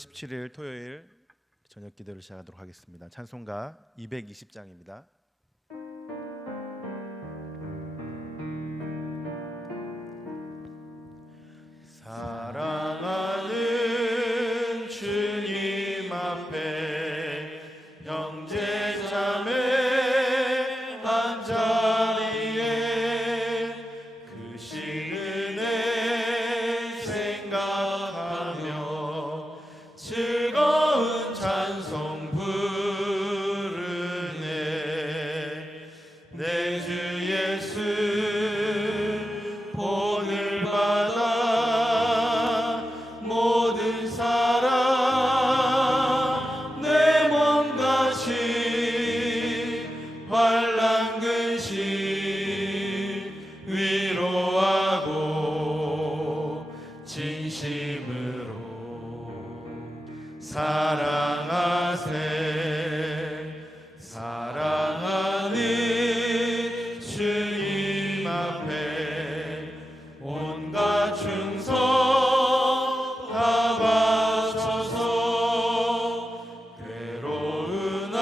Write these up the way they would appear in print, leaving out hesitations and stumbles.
17일 토요일 저녁 기도를 시작하도록 하겠습니다. 찬송가 220장입니다. 사랑하는 주님 앞에 형제 자매 한자리에 그 시은혜 생각하며 즐거운 찬송 부르네. 내 주 예수 본을 받아 모든 사람 내 몸같이 환난 근심 위로하고 진심으로 사랑하세. 사랑하는 주님 앞에 온갖 충성 다 바쳐서 괴로우나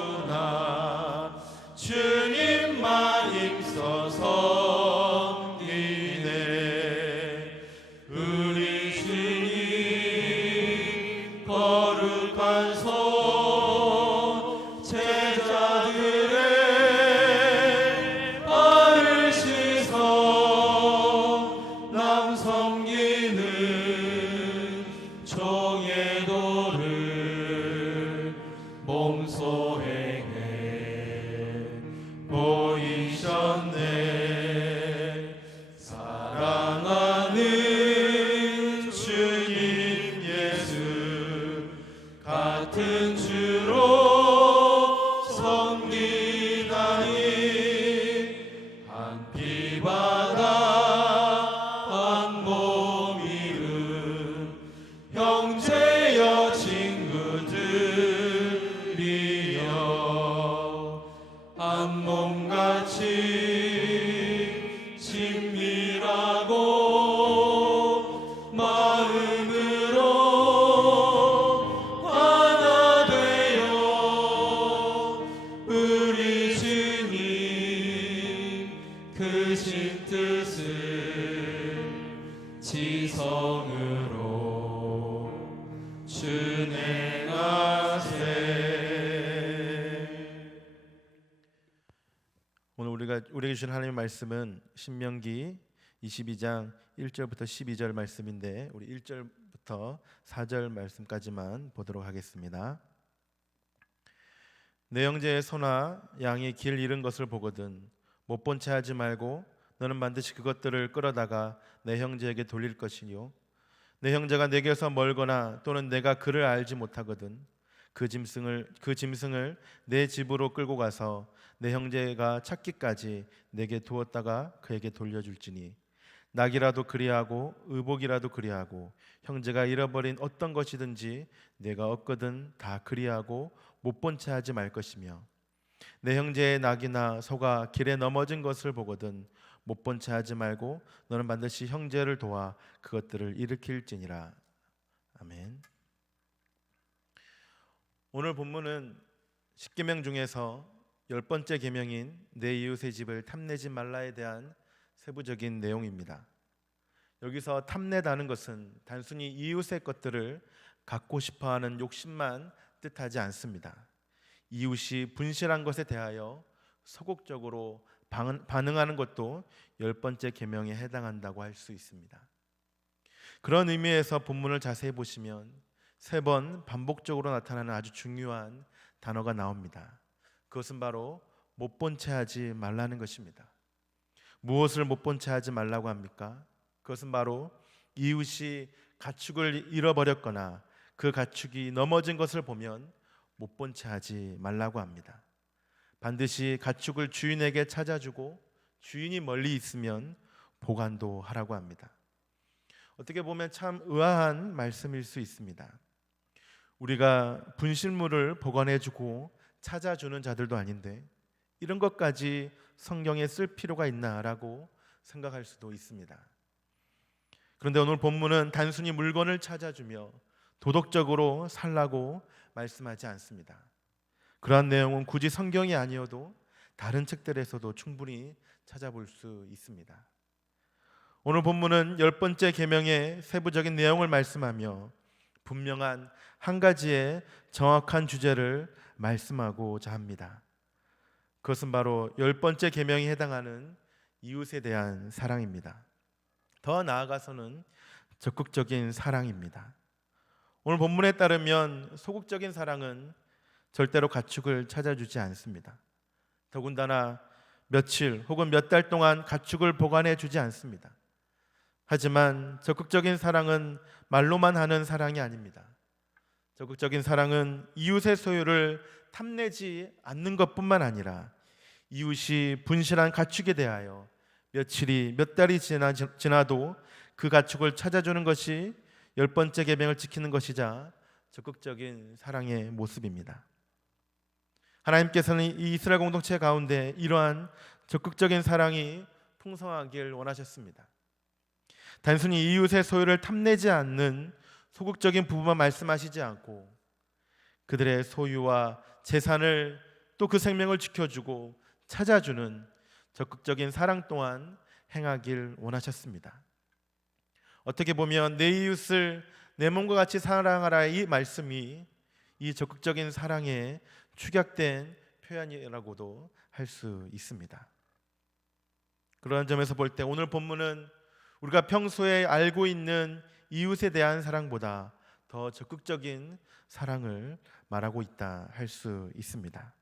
즐거우나 주님만 힘써서 섬기네. 우리 주님 거룩한 손 제자들의 발을 씻어 남 섬기는 종의 도를 몸소 행해 보이셨네. 사랑하는 주님 예수 같은 주로 섬기다니 한 피바다 한 몸 이룬 형제여 친구들이여 한 몸같이 친밀하고 마음으로 하나 되어 우리 주님 크신 뜻을 지성으로 준행하세. 오늘 우리에게 주신 하나님의 말씀은 신명기 22장 1절부터 12절 말씀인데 우리 1절부터 4절 말씀까지만 보도록 하겠습니다. 내 형제의 소나 양이 길 잃은 것을 보거든 못 본 채 하지 말고 너는 반드시 그것들을 끌어다가 내 형제에게 돌릴 것이요. 내 형제가 내게서 멀거나 또는 내가 그를 알지 못하거든 그 짐승을 내 집으로 끌고 가서 내 형제가 찾기까지 내게 두었다가 그에게 돌려줄지니 낙이라도 그리하고 의복이라도 그리하고 형제가 잃어버린 어떤 것이든지 내가 얻거든 다 그리하고 못 본 채 하지 말 것이며 내 형제의 낙이나 소가 길에 넘어진 것을 보거든 못 본 채 하지 말고 너는 반드시 형제를 도와 그것들을 일으킬지니라. 아멘. 오늘 본문은 십계명 중에서 10번째 계명인 내 이웃의 집을 탐내지 말라에 대한 세부적인 내용입니다. 여기서 탐내다는 것은 단순히 이웃의 것들을 갖고 싶어하는 욕심만 뜻하지 않습니다. 이웃이 분실한 것에 대하여 소극적으로 반응하는 것도 10번째 계명에 해당한다고 할 수 있습니다. 그런 의미에서 본문을 자세히 보시면 3번 반복적으로 나타나는 아주 중요한 단어가 나옵니다. 그것은 바로 못 본 채 하지 말라는 것입니다. 무엇을 못 본 채 하지 말라고 합니까? 그것은 바로 이웃이 가축을 잃어버렸거나 그 가축이 넘어진 것을 보면 못 본 채 하지 말라고 합니다. 반드시 가축을 주인에게 찾아주고 주인이 멀리 있으면 보관도 하라고 합니다. 어떻게 보면 참 의아한 말씀일 수 있습니다. 우리가 분실물을 보관해주고 찾아주는 자들도 아닌데 이런 것까지 성경에 쓸 필요가 있나라고 생각할 수도 있습니다. 그런데 오늘 본문은 단순히 물건을 찾아주며 도덕적으로 살라고 말씀하지 않습니다. 그러한 내용은 굳이 성경이 아니어도 다른 책들에서도 충분히 찾아볼 수 있습니다. 오늘 본문은 10번째 계명의 세부적인 내용을 말씀하며 분명한 한 가지의 정확한 주제를 말씀하고자 합니다. 그것은 바로 10번째 계명에 해당하는 이웃에 대한 사랑입니다. 더 나아가서는 적극적인 사랑입니다. 오늘 본문에 따르면 소극적인 사랑은 절대로 가축을 찾아주지 않습니다. 더군다나 며칠 혹은 몇 달 동안 가축을 보관해 주지 않습니다. 하지만 적극적인 사랑은 말로만 하는 사랑이 아닙니다. 적극적인 사랑은 이웃의 소유를 탐내지 않는 것뿐만 아니라 이웃이 분실한 가축에 대하여 며칠이 몇 달이 지나도 그 가축을 찾아주는 것이 10번째 계명을 지키는 것이자 적극적인 사랑의 모습입니다. 하나님께서는 이 이스라엘 공동체 가운데 이러한 적극적인 사랑이 풍성하길 원하셨습니다. 단순히 이웃의 소유를 탐내지 않는 소극적인 부부만 말씀하시지 않고 그들의 소유와 재산을 또 그 생명을 지켜주고 찾아주는 적극적인 사랑 또한 행하길 원하셨습니다. 어떻게 보면 내 이웃을 내 몸과 같이 사랑하라 이 말씀이 이 적극적인 사랑의 축약된 표현이라고도 할 수 있습니다. 그런 점에서 볼 때 오늘 본문은 우리가 평소에 알고 있는 이웃에 대한 사랑보다 더 적극적인 사랑을 말하고 있다 할 수 있습니다.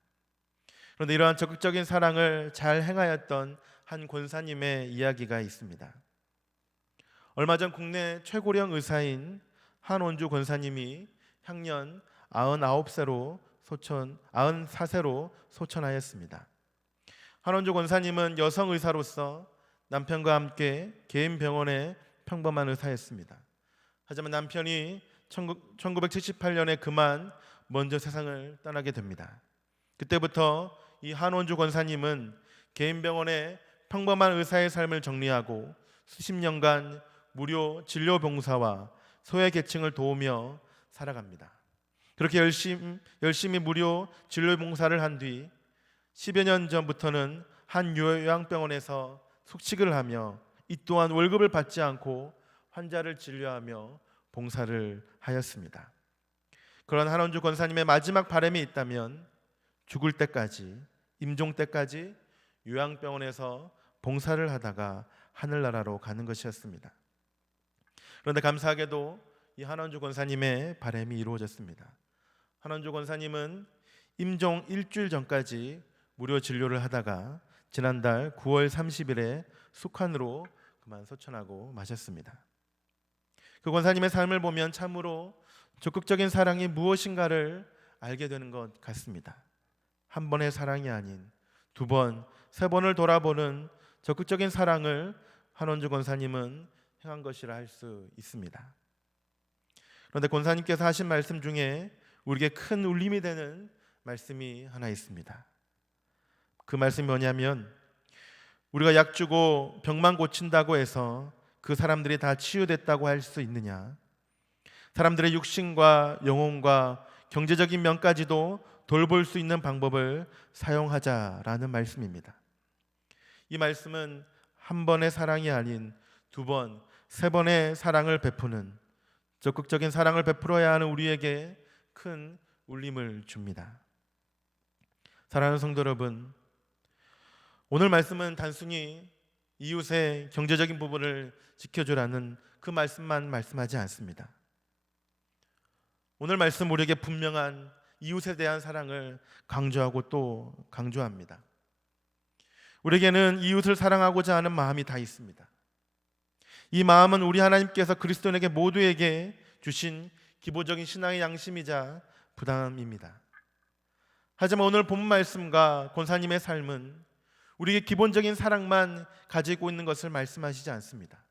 그런데 이러한 적극적인 사랑을 잘 행하였던 한 권사님의 이야기가 있습니다. 얼마 전 국내 최고령 의사인 한원주 권사님이 향년 94세로 소천하였습니다. 한원주 권사님은 여성 의사로서 남편과 함께 개인 병원의 평범한 의사였습니다. 하지만 남편이 1978년에 그만 먼저 세상을 떠나게 됩니다. 그때부터 이 한원주 권사님은 개인 병원의 평범한 의사의 삶을 정리하고 수십 년간 무료 진료 봉사와 소외 계층을 도우며 살아갑니다. 그렇게 열심히 무료 진료 봉사를 한 뒤 10여 년 전부터는 한 요양병원에서 숙식을 하며 이 또한 월급을 받지 않고 환자를 진료하며 봉사를 하였습니다. 그런 한원주 권사님의 마지막 바람이 있다면 죽을 때까지, 임종 때까지 요양병원에서 봉사를 하다가 하늘나라로 가는 것이었습니다. 그런데 감사하게도 이 한원주 권사님의 바람이 이루어졌습니다. 한원주 권사님은 임종 일주일 전까지 무료 진료를 하다가 지난달 9월 30일에 숙환으로 그만 소천하고 마셨습니다. 그 권사님의 삶을 보면 참으로 적극적인 사랑이 무엇인가를 알게 되는 것 같습니다. 한 번의 사랑이 아닌 두 번, 세 번을 돌아보는 적극적인 사랑을 한원주 권사님은 행한 것이라 할 수 있습니다. 그런데 권사님께서 하신 말씀 중에 우리에게 큰 울림이 되는 말씀이 하나 있습니다. 그 말씀이 뭐냐면 우리가 약 주고 병만 고친다고 해서 그 사람들이 다 치유됐다고 할 수 있느냐? 사람들의 육신과 영혼과 경제적인 면까지도 돌볼 수 있는 방법을 사용하자라는 말씀입니다. 이 말씀은 한 번의 사랑이 아닌 두 번, 세 번의 사랑을 베푸는 적극적인 사랑을 베풀어야 하는 우리에게 큰 울림을 줍니다. 사랑하는 성도 여러분, 오늘 말씀은 단순히 이웃의 경제적인 부분을 지켜주라는 그 말씀만 말씀하지 않습니다. 오늘 말씀 우리에게 분명한 이웃에 대한 사랑을 강조하고 또 강조합니다. 우리에게는 이웃을 사랑하고자 하는 마음이 다 있습니다. 이 마음은 우리 하나님께서 그리스도인에게 모두에게 주신 기본적인 신앙의 양심이자 부담입니다. 하지만 오늘 본 말씀과 권사님의 삶은 우리에게 기본적인 사랑만 가지고 있는 것을 말씀하시지 않습니다.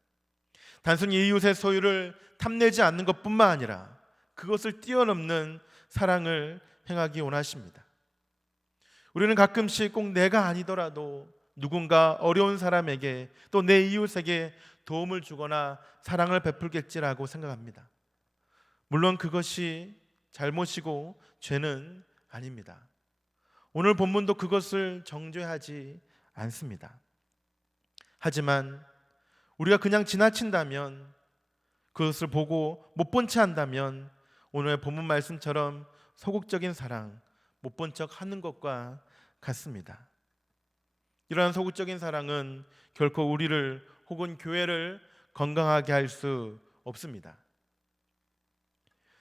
단순히 이웃의 소유를 탐내지 않는 것뿐만 아니라 그것을 뛰어넘는 사랑을 행하기 원하십니다. 우리는 가끔씩 꼭 내가 아니더라도 누군가 어려운 사람에게 또 내 이웃에게 도움을 주거나 사랑을 베풀겠지라고 생각합니다. 물론 그것이 잘못이고 죄는 아닙니다. 오늘 본문도 그것을 정죄하지 않습니다. 하지만 우리가 그냥 지나친다면, 그것을 보고 못 본 채 한다면 오늘 본문 말씀처럼 소극적인 사랑, 못 본 척 하는 것과 같습니다. 이러한 소극적인 사랑은 결코 우리를 혹은 교회를 건강하게 할 수 없습니다.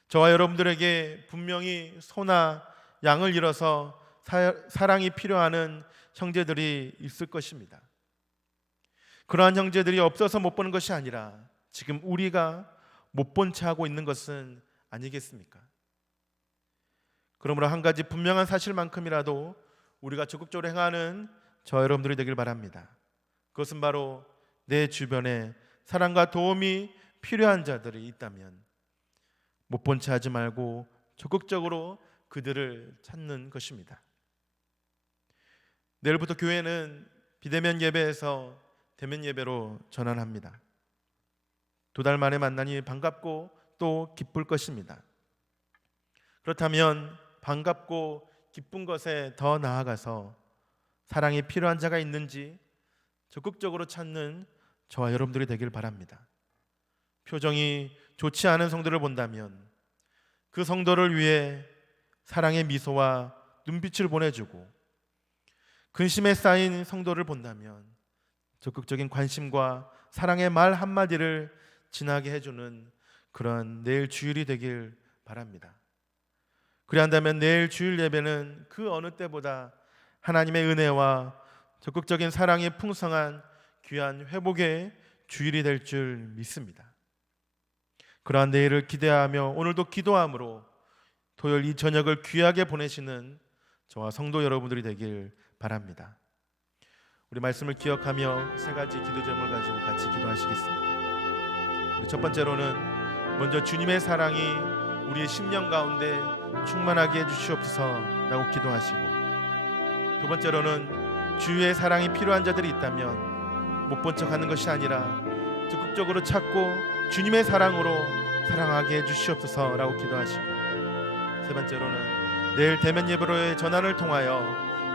저와 여러분들에게 분명히 소나 양을 잃어서 사랑이 필요하는 형제들이 있을 것입니다. 그러한 형제들이 없어서 못 보는 것이 아니라 지금 우리가 못 본 채 하고 있는 것은 아니겠습니까? 그러므로 한 가지 분명한 사실만큼이라도 우리가 적극적으로 행하는 저와 여러분들이 되길 바랍니다. 그것은 바로 내 주변에 사랑과 도움이 필요한 자들이 있다면 못 본 채 하지 말고 적극적으로 그들을 찾는 것입니다. 내일부터 교회는 비대면 예배에서 대면 예배로 전환합니다. 2달 만에 만나니 반갑고 또 기쁠 것입니다. 그렇다면 반갑고 기쁜 것에 더 나아가서 사랑이 필요한 자가 있는지 적극적으로 찾는 저와 여러분들이 되길 바랍니다. 표정이 좋지 않은 성도를 본다면 그 성도를 위해 사랑의 미소와 눈빛을 보내주고, 근심에 쌓인 성도를 본다면 적극적인 관심과 사랑의 말 한마디를 지나게 해주는 그런 내일 주일이 되길 바랍니다. 그래야 한다면 내일 주일 예배는 그 어느 때보다 하나님의 은혜와 적극적인 사랑이 풍성한 귀한 회복의 주일이 될 줄 믿습니다. 그러한 내일을 기대하며 오늘도 기도함으로 토요일 이 저녁을 귀하게 보내시는 저와 성도 여러분들이 되길 바랍니다. 우리 말씀을 기억하며 3가지 기도 제목을 가지고 같이 기도하시겠습니다. 우리 첫 번째로는 먼저 주님의 사랑이 우리의 심령 가운데 충만하게 해주시옵소서라고 기도하시고, 두 번째로는 주의 사랑이 필요한 자들이 있다면 못 본 척 하는 것이 아니라 적극적으로 찾고 주님의 사랑으로 사랑하게 해주시옵소서라고 기도하시고, 세 번째로는 내일 대면 예배로의 전환을 통하여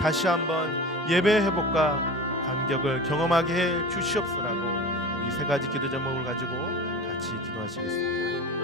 다시 한번 예배의 회복과 감격을 경험하게 해 주시옵소서라고 이 3가지 기도 제목을 가지고 같이 기도하시겠습니다.